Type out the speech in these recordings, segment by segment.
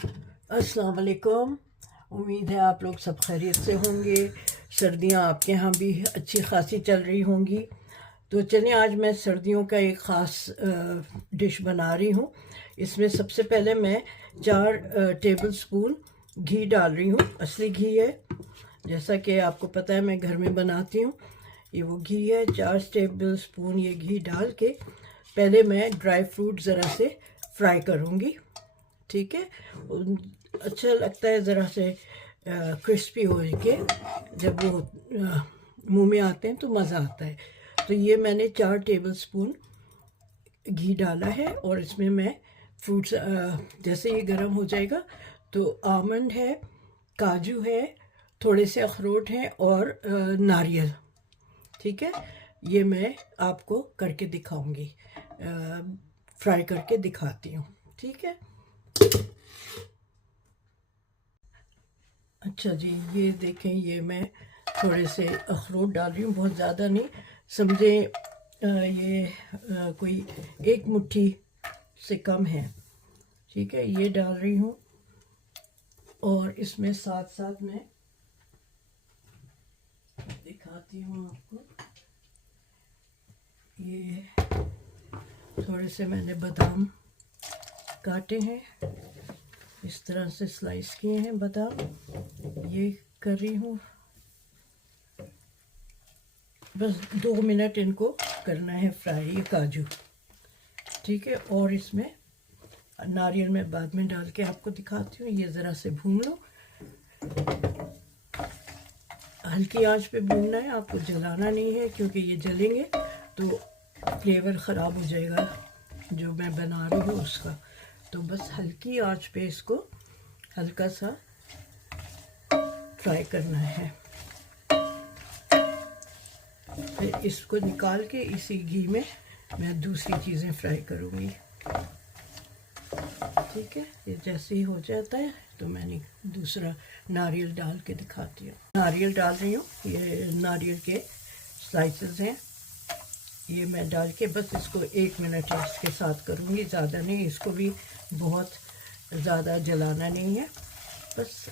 अस्सलाम वालेकुम। उम्मीद है आप लोग सब खैरियत से होंगे। सर्दियां आपके यहाँ भी अच्छी खासी चल रही होंगी। तो चलिए आज मैं सर्दियों का एक ख़ास डिश बना रही हूँ। इसमें सबसे पहले मैं 4 टेबल स्पून घी डाल रही हूँ। असली घी है, जैसा कि आपको पता है मैं घर में बनाती हूँ। ये वो घी है। 4 टेबल स्पून ये घी डाल के पहले मैं ड्राई फ्रूट ज़रा से फ्राई करूँगी। ठीक है, अच्छा लगता है ज़रा से क्रिस्पी हो के, जब वो मुंह में आते हैं तो मज़ा आता है। तो ये मैंने 4 टेबल स्पून घी डाला है और इसमें मैं फ्रूट्स जैसे ये गर्म हो जाएगा तो आमंड है, काजू है, थोड़े से अखरोट हैं और नारियल। ठीक है, ये मैं आपको करके दिखाऊंगी, फ्राई करके दिखाती हूँ। ठीक है, अच्छा जी, ये देखें, ये मैं थोड़े से अखरोट डाल रही हूँ, बहुत ज़्यादा नहीं, समझे ये कोई 1 मुट्ठी से कम है। ठीक है, ये डाल रही हूँ और इसमें साथ साथ मैं दिखाती हूँ आपको, ये थोड़े से मैंने बादाम काटे हैं, इस तरह से स्लाइस किए हैं बादाम। ये कर रही हूँ, बस 2 मिनट इनको करना है फ्राई, ये काजू। ठीक है, और इसमें नारियल मैं बाद में डाल के आपको दिखाती हूँ। ये ज़रा से भून लो, हल्की आंच पे भूनना है, आपको जलाना नहीं है, क्योंकि ये जलेंगे तो फ्लेवर ख़राब हो जाएगा जो मैं बना रही हूँ उसका। तो बस हल्की आंच पे इसको हल्का सा फ्राई करना है। फिर इसको निकाल के इसी घी में मैं दूसरी चीज़ें फ्राई करूँगी। ठीक है, ये जैसे ही हो जाता है तो मैंने दूसरा नारियल डाल के दिखाती हूँ। नारियल डाल रही हूँ, ये नारियल के स्लाइसेस हैं, ये मैं डाल के बस इसको 1 मिनट इसके साथ करूँगी, ज़्यादा नहीं। इसको भी बहुत ज़्यादा जलाना नहीं है, बस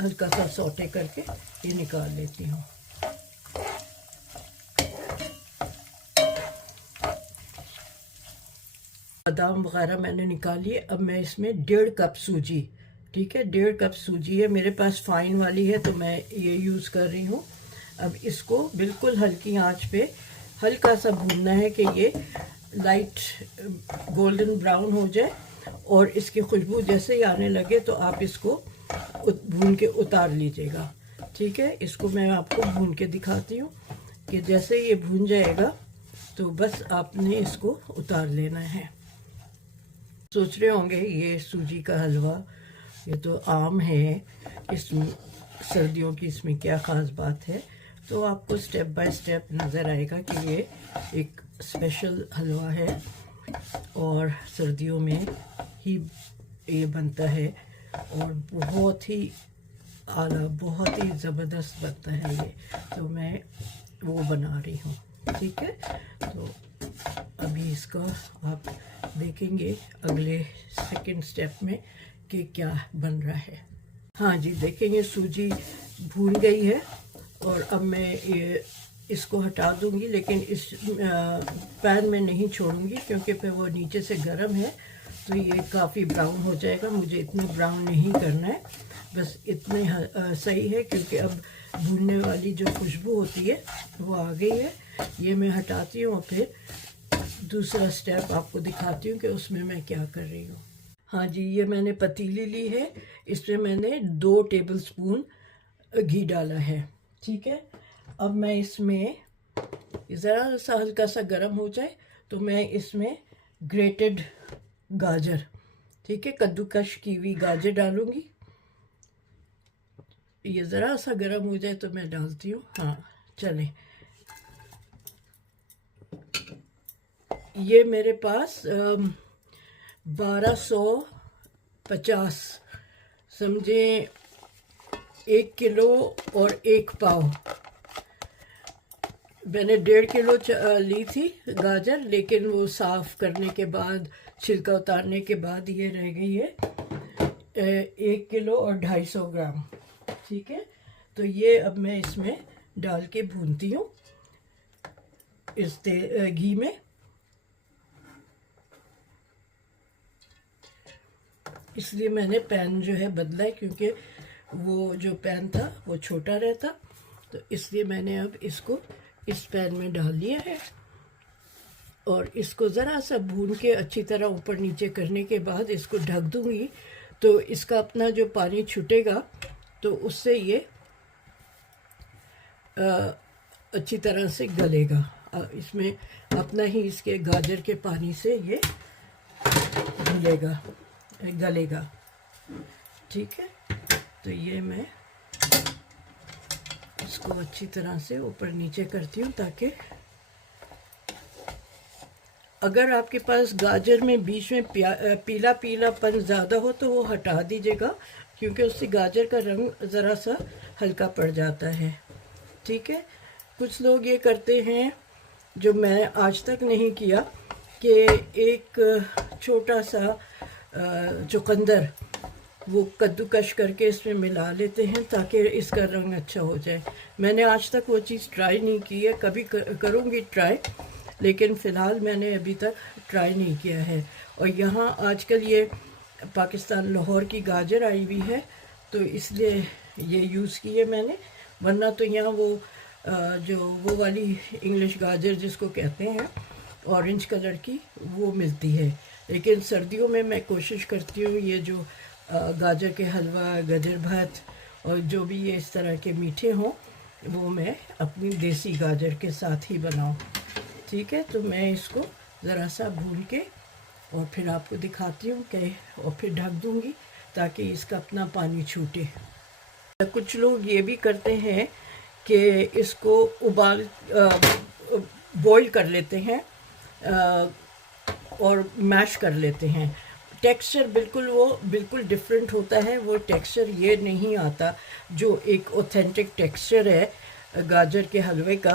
हल्का सा सौटे करके ये निकाल लेती हूँ। बादाम वगैरह मैंने निकाल लिए। अब मैं इसमें 1.5 कप सूजी, ठीक है, 1.5 कप सूजी है मेरे पास, फाइन वाली है तो मैं ये यूज़ कर रही हूँ। अब इसको बिल्कुल हल्की आंच पे हल्का सा भूनना है कि ये लाइट गोल्डन ब्राउन हो जाए, और इसकी खुशबू जैसे ही आने लगे तो आप इसको भून के उतार लीजिएगा। ठीक है, इसको मैं आपको भून के दिखाती हूँ कि जैसे ये भून जाएगा तो बस आपने इसको उतार लेना है। सोच रहे होंगे ये सूजी का हलवा, ये तो आम है, इस सर्दियों की इसमें क्या ख़ास बात है। तो आपको स्टेप बाय स्टेप नज़र आएगा कि ये एक स्पेशल हलवा है और सर्दियों में ही ये बनता है, और बहुत ही आला, बहुत ही ज़बरदस्त बनता है ये। तो मैं वो बना रही हूँ। ठीक है, तो अभी इसका आप देखेंगे अगले सेकंड स्टेप में कि क्या बन रहा है। हाँ जी, देखेंगे सूजी भून गई है और अब मैं ये इसको हटा दूंगी, लेकिन इस पैन में नहीं छोड़ूंगी क्योंकि फिर वो नीचे से गर्म है तो ये काफ़ी ब्राउन हो जाएगा। मुझे इतना ब्राउन नहीं करना है, बस इतने सही है, क्योंकि अब भूनने वाली जो खुशबू होती है वो आ गई है। ये मैं हटाती हूँ और फिर दूसरा स्टेप आपको दिखाती हूँ कि उसमें मैं क्या कर रही हूँ। हाँ जी, ये मैंने पतीली ली है, इसमें मैंने 2 टेबल स्पून घी डाला है। ठीक है, अब मैं इसमें ज़रा सा हल्का सा गर्म हो जाए तो मैं इसमें ग्रेटेड गाजर, ठीक है, कद्दूकश की हुई गाजर डालूंगी। ये ज़रा सा गर्म हो जाए तो मैं डालती हूँ। हाँ चलें, ये मेरे पास 1250 समझे 1 किलो और 1 पाव। मैंने 1.5 किलो ली थी गाजर, लेकिन वो साफ़ करने के बाद, छिलका उतारने के बाद ये रह गई है 1 किलो और 250 ग्राम। ठीक है, तो ये अब मैं इसमें डाल के भूनती हूँ इस घी में। इसलिए मैंने पैन जो है बदला है, क्योंकि वो जो पैन था वो छोटा रहता, तो इसलिए मैंने अब इसको इस पैन में डाल लिया है। और इसको ज़रा सा भून के अच्छी तरह ऊपर नीचे करने के बाद इसको ढक दूँगी, तो इसका अपना जो पानी छूटेगा तो उससे ये अच्छी तरह से गलेगा। इसमें अपना ही इसके गाजर के पानी से ये गलेगा। ठीक है, तो ये मैं इसको अच्छी तरह से ऊपर नीचे करती हूँ, ताकि अगर आपके पास गाजर में बीच में पीला पीलापन ज़्यादा हो तो वो हटा दीजिएगा, क्योंकि उससे गाजर का रंग ज़रा सा हल्का पड़ जाता है। ठीक है, कुछ लोग ये करते हैं, जो मैं आज तक नहीं किया, कि एक छोटा सा चुकंदर वो कद्दूकश करके इसमें मिला लेते हैं ताकि इसका रंग अच्छा हो जाए। मैंने आज तक वो चीज़ ट्राई नहीं की है, कभी करूँगी ट्राई, लेकिन फ़िलहाल मैंने अभी तक ट्राई नहीं किया है। और यहाँ आजकल ये पाकिस्तान लाहौर की गाजर आई हुई है, तो इसलिए ये यूज़ की है मैंने, वरना तो यहाँ वो वाली इंग्लिश गाजर जिसको कहते हैं ऑरेंज कलर की, वो मिलती है। लेकिन सर्दियों में मैं कोशिश करती हूँ ये जो गाजर के हलवा, गाजर भात और जो भी ये इस तरह के मीठे हों, वो मैं अपनी देसी गाजर के साथ ही बनाऊँ। ठीक है, तो मैं इसको ज़रा सा भून के और फिर आपको दिखाती हूँ कि, और फिर ढक दूँगी ताकि इसका अपना पानी छूटे। कुछ लोग ये भी करते हैं कि इसको बॉईल कर लेते हैं और मैश कर लेते हैं। टेक्सचर बिल्कुल डिफरेंट होता है। वो टेक्सचर ये नहीं आता जो एक ऑथेंटिक टेक्सचर है गाजर के हलवे का,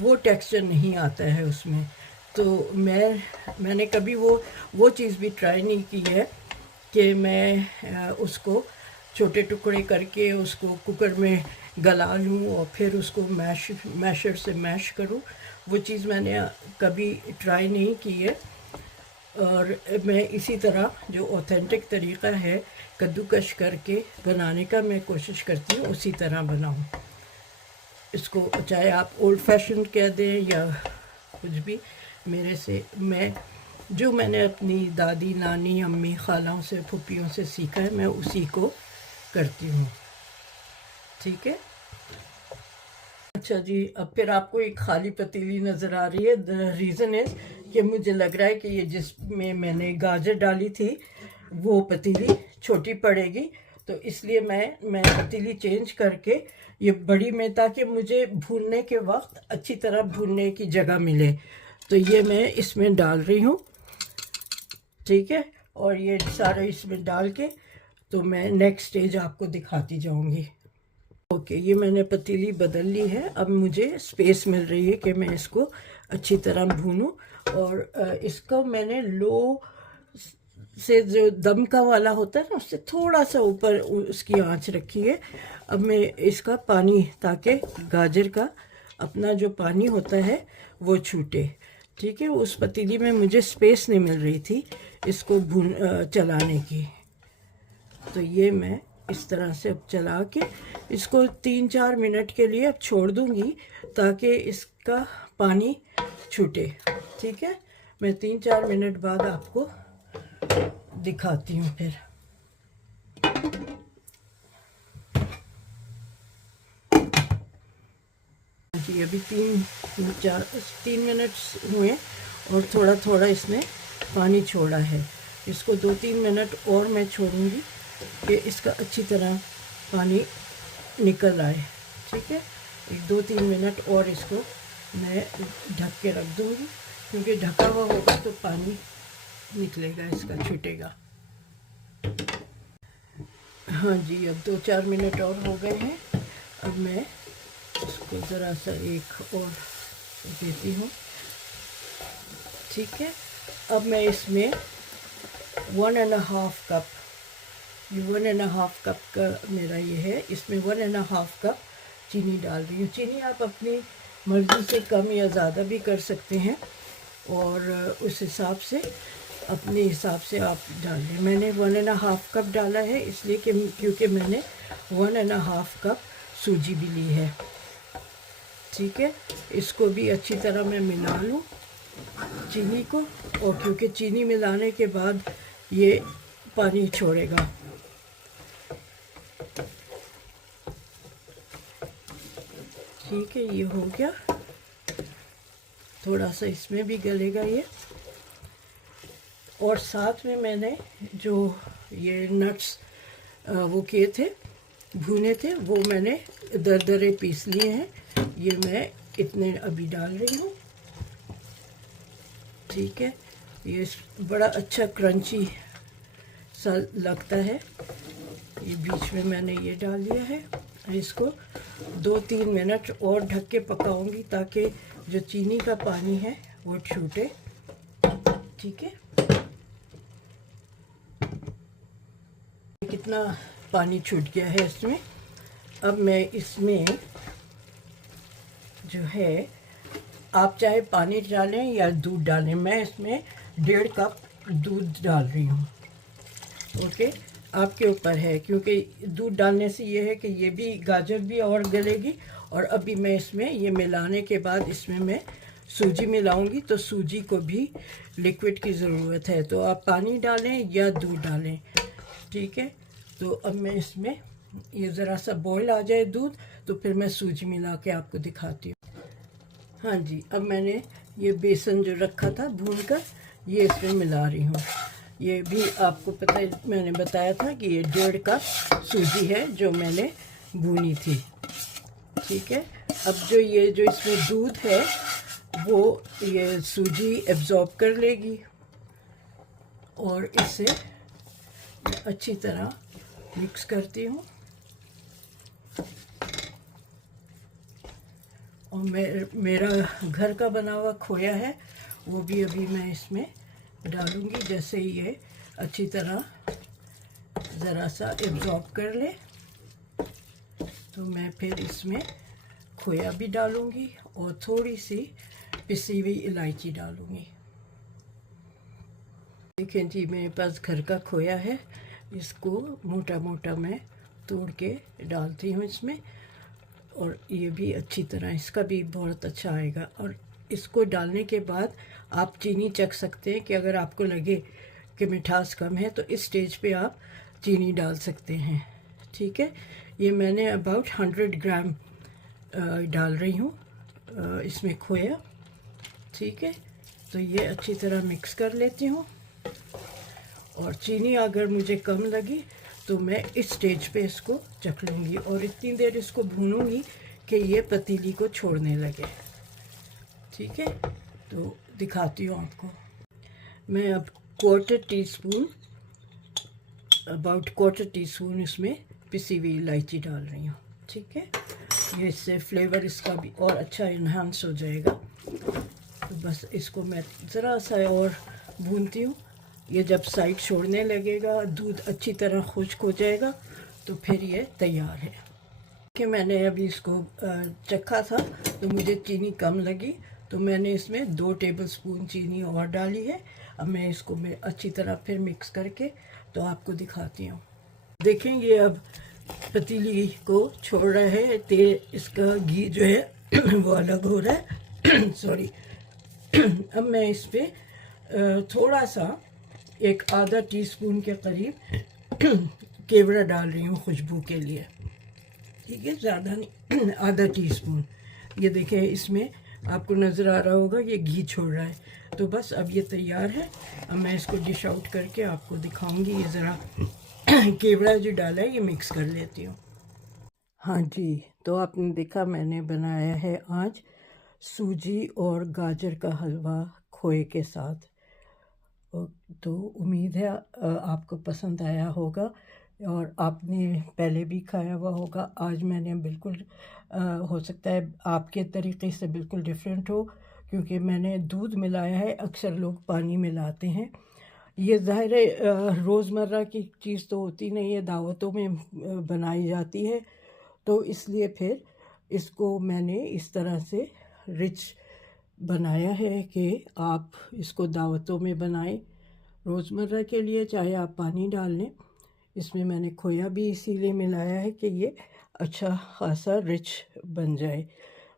वो टेक्सचर नहीं आता है उसमें। तो मैंने कभी वो चीज़ भी ट्राई नहीं की है कि मैं उसको छोटे टुकड़े करके उसको कुकर में गला लूँ और फिर उसको मैशर से मैश करूँ। वो चीज़ मैंने कभी ट्राई नहीं की है। और मैं इसी तरह जो ऑथेंटिक तरीक़ा है कद्दूकश करके बनाने का, मैं कोशिश करती हूँ उसी तरह बनाऊँ इसको, चाहे आप ओल्ड फैशन कह दें या कुछ भी। मैंने अपनी दादी, नानी, अम्मी, खालाओं से, फूफियों से सीखा है, मैं उसी को करती हूँ। ठीक है, अच्छा जी, अब फिर आपको एक खाली पतीली नज़र आ रही है। द रीज़न इज़ कि मुझे लग रहा है कि ये जिसमें मैंने गाजर डाली थी वो पतीली छोटी पड़ेगी, तो इसलिए मैं पतीली चेंज करके ये बड़ी में, ताकि मुझे भूनने के वक्त अच्छी तरह भूनने की जगह मिले, तो ये मैं इसमें डाल रही हूँ। ठीक है, और ये सारा इसमें डाल के तो मैं नेक्स्ट स्टेज आपको दिखाती जाऊँगी। ओके, ये मैंने पतीली बदल ली है। अब मुझे स्पेस मिल रही है कि मैं इसको अच्छी तरह भूनूं। और इसको मैंने लो से, जो दम का वाला होता है ना, उससे थोड़ा सा ऊपर उसकी आंच रखी है। अब मैं इसका पानी, ताकि गाजर का अपना जो पानी होता है वो छूटे। ठीक है, उस पतीली में मुझे स्पेस नहीं मिल रही थी इसको चलाने की, तो ये मैं इस तरह से अब चला के इसको 3-4 मिनट के लिए अब छोड़ दूंगी ताकि इसका पानी छूटे। ठीक है, मैं 3-4 मिनट बाद आपको दिखाती हूँ फिर। जी, अभी 3 मिनट हुए और थोड़ा थोड़ा इसने पानी छोड़ा है। इसको 2-3 मिनट और मैं छोड़ूंगी कि इसका अच्छी तरह पानी निकल आए। ठीक है, 2-3 मिनट और इसको मैं ढक के रख दूंगी, क्योंकि ढका हुआ होगा तो पानी निकलेगा, इसका छूटेगा। हाँ जी, अब 2-4 मिनट और हो गए हैं। अब मैं इसको ज़रा सा एक और देती हूँ। ठीक है, अब मैं इसमें 1.5 कप ये 1.5 कप का मेरा ये है। इसमें 1.5 कप चीनी डाल रही हूँ। चीनी आप अपनी मर्ज़ी से कम या ज़्यादा भी कर सकते हैं, और उस हिसाब से अपने हिसाब से आप डाल दें। मैंने 1.5 कप डाला है इसलिए कि क्योंकि मैंने 1.5 कप सूजी भी ली है। ठीक है, इसको भी अच्छी तरह मैं मिला लूँ चीनी को, और क्योंकि चीनी मिलाने के बाद ये पानी छोड़ेगा। ठीक है, ये हो गया। थोड़ा सा इसमें भी गलेगा ये। और साथ में मैंने जो ये नट्स वो किए थे, भुने थे, वो मैंने दरदरे पीस लिए हैं। ये मैं इतने अभी डाल रही हूँ। ठीक है, ये बड़ा अच्छा क्रंची सा लगता है। ये बीच में मैंने ये डाल लिया है। इसको 2-3 मिनट और ढक के पकाऊंगी ताकि जो चीनी का पानी है वो छूटे। ठीक है, कितना पानी छूट गया है इसमें। अब मैं इसमें जो है, आप चाहे पानी डालें या दूध डालें। मैं इसमें 1.5 कप दूध डाल रही हूँ। ओके, आपके ऊपर है, क्योंकि दूध डालने से ये है कि ये भी गाजर भी और गलेगी। और अभी मैं इसमें ये मिलाने के बाद इसमें मैं सूजी मिलाऊंगी, तो सूजी को भी लिक्विड की ज़रूरत है। तो आप पानी डालें या दूध डालें। ठीक है, तो अब मैं इसमें ये ज़रा सा बॉयल आ जाए दूध, तो फिर मैं सूजी मिला के आपको दिखाती हूँ। हाँ जी, अब मैंने ये बेसन जो रखा था भून कर, ये इसमें मिला रही हूँ। ये भी आपको पता है, मैंने बताया था कि ये 1.5 कप सूजी है जो मैंने भूनी थी। ठीक है, अब जो ये जो इसमें दूध है वो ये सूजी एब्जॉर्ब कर लेगी, और इसे अच्छी तरह मिक्स करती हूँ। और मेरा घर का बना हुआ खोया है, वो भी अभी मैं इसमें डालूंगी। जैसे ही ये अच्छी तरह ज़रा सा एब्जॉर्ब कर ले, तो मैं फिर इसमें खोया भी डालूंगी और थोड़ी सी पिसी हुई इलायची डालूंगी। देखें जी, मेरे पास घर का खोया है। इसको मोटा मोटा मैं तोड़ के डालती हूँ इसमें, और ये भी अच्छी तरह, इसका भी बहुत अच्छा आएगा। और इसको डालने के बाद आप चीनी चख सकते हैं कि अगर आपको लगे कि मिठास कम है तो इस स्टेज पे आप चीनी डाल सकते हैं। ठीक है, ये मैंने अबाउट 100 ग्राम डाल रही हूँ इसमें खोया। ठीक है, तो ये अच्छी तरह मिक्स कर लेती हूँ। और चीनी अगर मुझे कम लगी तो मैं इस स्टेज पे इसको चख लूँगी, और इतनी देर इसको भूनूंगी कि ये पतीली को छोड़ने लगे। ठीक है, तो दिखाती हूँ आपको। मैं अब अबाउट क्वार्टर टी स्पून इसमें पिसी हुई इलायची डाल रही हूँ। ठीक है, ये इससे फ्लेवर इसका भी और अच्छा इन्हांस हो जाएगा। तो बस इसको मैं ज़रा सा और भूनती हूँ। ये जब साइड छोड़ने लगेगा, दूध अच्छी तरह खुश्क हो जाएगा, तो फिर ये तैयार है। कि मैंने अभी इसको चखा था तो मुझे चीनी कम लगी, तो मैंने इसमें 2 टेबलस्पून चीनी और डाली है। अब मैं इसको अच्छी तरह फिर मिक्स करके तो आपको दिखाती हूँ। देखेंगे अब पतीली को छोड़ रहा है, तेल इसका घी जो है वो अलग हो रहा है। सॉरी। अब मैं इस पर थोड़ा सा एक आधा टीस्पून के करीब केवड़ा डाल रही हूँ खुशबू के लिए। ठीक है, ज़्यादा नहीं, आधा टीस्पून। ये देखें, इसमें आपको नज़र आ रहा होगा ये घी छोड़ रहा है। तो बस अब ये तैयार है। अब मैं इसको डिश आउट करके आपको दिखाऊंगी। ये ज़रा केवड़ा जो डाला है ये मिक्स कर लेती हूँ। हाँ जी, तो आपने देखा मैंने बनाया है आज सूजी और गाजर का हलवा खोए के साथ। तो उम्मीद है आपको पसंद आया होगा, और आपने पहले भी खाया हुआ होगा। आज मैंने बिल्कुल हो सकता है आपके तरीक़े से बिल्कुल डिफरेंट हो, क्योंकि मैंने दूध मिलाया है। अक्सर लोग पानी मिलाते हैं, ये ज़ाहिर है रोज़मर्रा की चीज़ तो होती नहीं है, दावतों में बनाई जाती है, तो इसलिए फिर इसको मैंने इस तरह से रिच बनाया है कि आप इसको दावतों में बनाएं। रोज़मर्रा के लिए चाहे आप पानी डाल लें, इसमें मैंने खोया भी इसीलिए मिलाया है कि ये अच्छा खासा रिच बन जाए।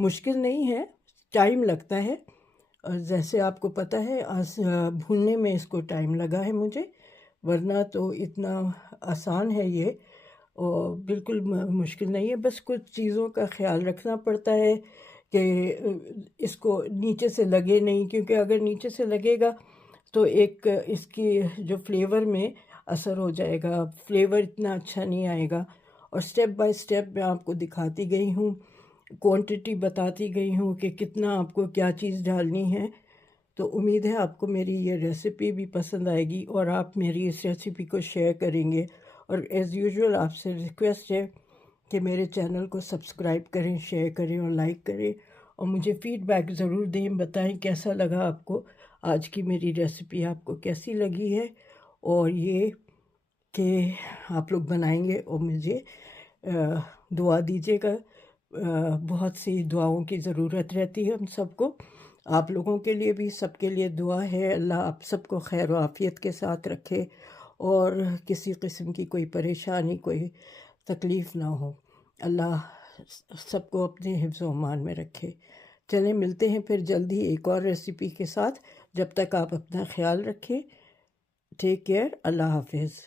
मुश्किल नहीं है, टाइम लगता है। जैसे आपको पता है भूनने में इसको टाइम लगा है मुझे, वरना तो इतना आसान है ये और बिल्कुल मुश्किल नहीं है। बस कुछ चीज़ों का ख्याल रखना पड़ता है कि इसको नीचे से लगे नहीं, क्योंकि अगर नीचे से लगेगा तो एक इसकी जो फ्लेवर में असर हो जाएगा, फ्लेवर इतना अच्छा नहीं आएगा। और स्टेप बाय स्टेप मैं आपको दिखाती गई हूँ, क्वांटिटी बताती गई हूँ कि कितना आपको क्या चीज़ डालनी है। तो उम्मीद है आपको मेरी ये रेसिपी भी पसंद आएगी और आप मेरी इस रेसिपी को शेयर करेंगे। और एज़ यूजुअल आपसे रिक्वेस्ट है कि मेरे चैनल को सब्सक्राइब करें, शेयर करें और लाइक करें, और मुझे फ़ीडबैक ज़रूर दें, बताएं कैसा लगा आपको, आज की मेरी रेसिपी आपको कैसी लगी है। और ये कि आप लोग बनाएंगे और मुझे दुआ दीजिएगा। बहुत सी दुआओं की ज़रूरत रहती है हम सबको, आप लोगों के लिए भी, सबके लिए दुआ है। अल्लाह आप सबको खैर व आफ़ियत के साथ रखे और किसी किस्म की कोई परेशानी, कोई तकलीफ़ ना हो। अल्लाह सबको अपने हिफ्ज़ व अमान में रखे। चलें, मिलते हैं फिर जल्दी एक और रेसिपी के साथ। जब तक आप अपना ख्याल रखें। Take care. अल्लाह हाफ़िज़।